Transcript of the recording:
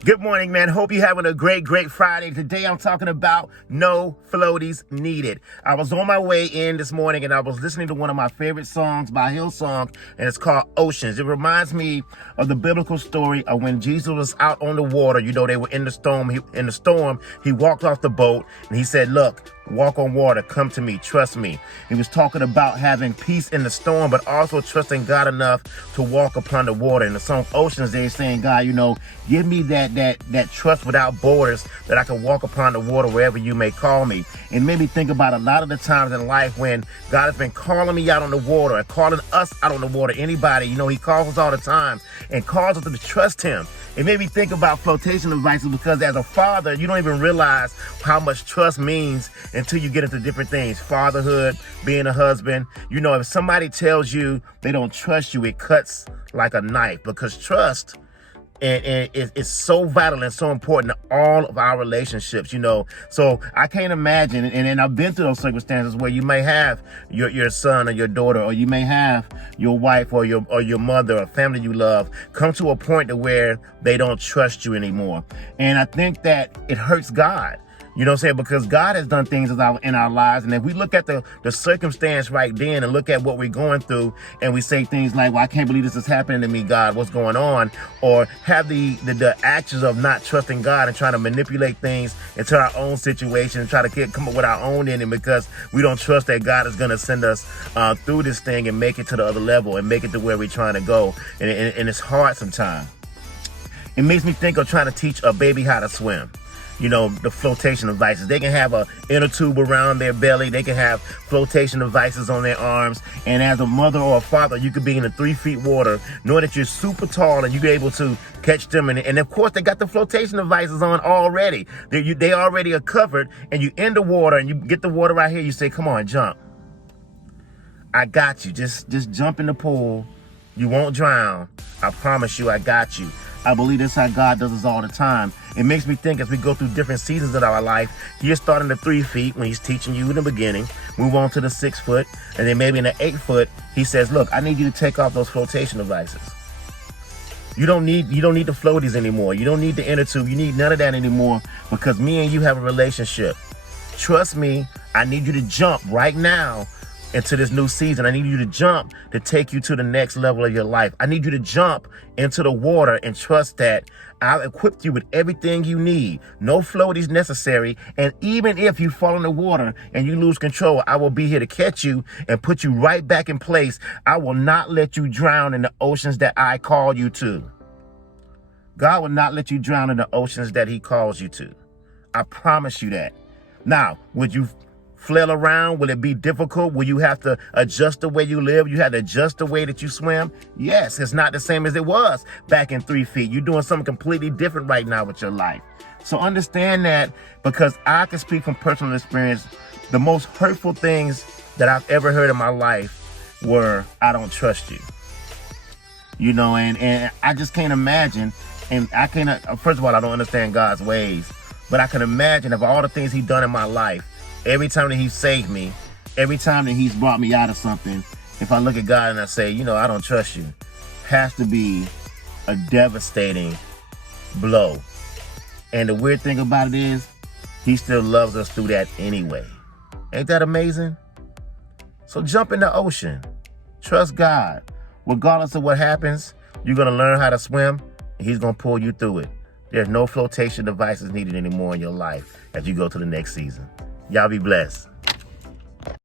Good morning, man. Hope you're having a great Friday. Today I'm talking about no floaties needed. I was on my way in this morning and I was listening to one of my favorite songs by Hillsong, and it's called Oceans. It reminds me of the biblical story of when Jesus was out on the water. You know, they were in the storm. He walked off the boat and he said, "Look, walk on water. Come to me. Trust me." He was talking about having peace in the storm, but also trusting God enough to walk upon the water. In the song Oceans, they're saying, "God, give me that trust without borders, that I can walk upon the water wherever you may call me." And made me think about a lot of the times in life when God has been calling me out on the water and calling us out on the water. Anybody, he calls us all the time and calls us to trust him. It made me think about flotation devices, because as a father, you don't even realize how much trust means until you get into different things. Fatherhood, being a husband. If somebody tells you they don't trust you, it cuts like a knife, because trust and it's so vital and so important to all of our relationships, So I can't imagine, and I've been through those circumstances where you may have your son or your daughter, or you may have your wife or your mother or family you love come to a point to where they don't trust you anymore. And I think that it hurts God. You know what I'm saying? Because God has done things in our lives. And if we look at the circumstance right then and look at what we're going through, and we say things like, "Well, I can't believe this is happening to me, God, what's going on?" Or have the actions of not trusting God and trying to manipulate things into our own situation and try to come up with our own ending, because we don't trust that God is going to send us through this thing and make it to the other level and make it to where we're trying to go. And it's hard sometimes. It makes me think of trying to teach a baby how to swim. The flotation devices. They can have a inner tube around their belly. They can have flotation devices on their arms. And as a mother or a father, you could be in the 3 feet water, knowing that you're super tall and you're able to catch them. And of course, they got the flotation devices on already. They already are covered. And you in the water and you get the water right here. You say, "Come on, jump. I got you. Just jump in the pool. You won't drown. I promise you, I got you." I believe that's how God does us all the time. It makes me think, as we go through different seasons of our life, you're starting at 3 feet when he's teaching you in the beginning, move on to the 6 foot, and then maybe in the 8 foot, he says, "Look, I need you to take off those flotation devices. You don't need the floaties anymore. You don't need the inner tube. You need none of that anymore, because me and you have a relationship. Trust me, I need you to jump right now into this new season. I need you to jump to take you to the next level of your life. I need you to jump into the water and trust that I'll equip you with everything you need. No floaties necessary. And even if you fall in the water and you lose control, I will be here to catch you and put you right back in place. I will not let you drown in the oceans that I call you to." God will not let you drown in the oceans that he calls you to. I promise you that. Now, would you flail around? Will it be difficult? Will you have to adjust the way you live? You have to adjust the way that you swim? Yes, it's not the same as it was back in 3 feet. You're doing something completely different right now with your life. So understand that, because I can speak from personal experience. The most hurtful things that I've ever heard in my life were, "I don't trust you." And I just can't imagine. And I can't, first of all, I don't understand God's ways, but I can imagine of all the things he's done in my life. Every time that he saved me, every time that he's brought me out of something, if I look at God and I say, "I don't trust you," has to be a devastating blow. And the weird thing about it is, he still loves us through that anyway. Ain't that amazing? So jump in the ocean. Trust God. Regardless of what happens, you're going to learn how to swim, and he's going to pull you through it. There's no flotation devices needed anymore in your life as you go to the next season. Y'all be blessed.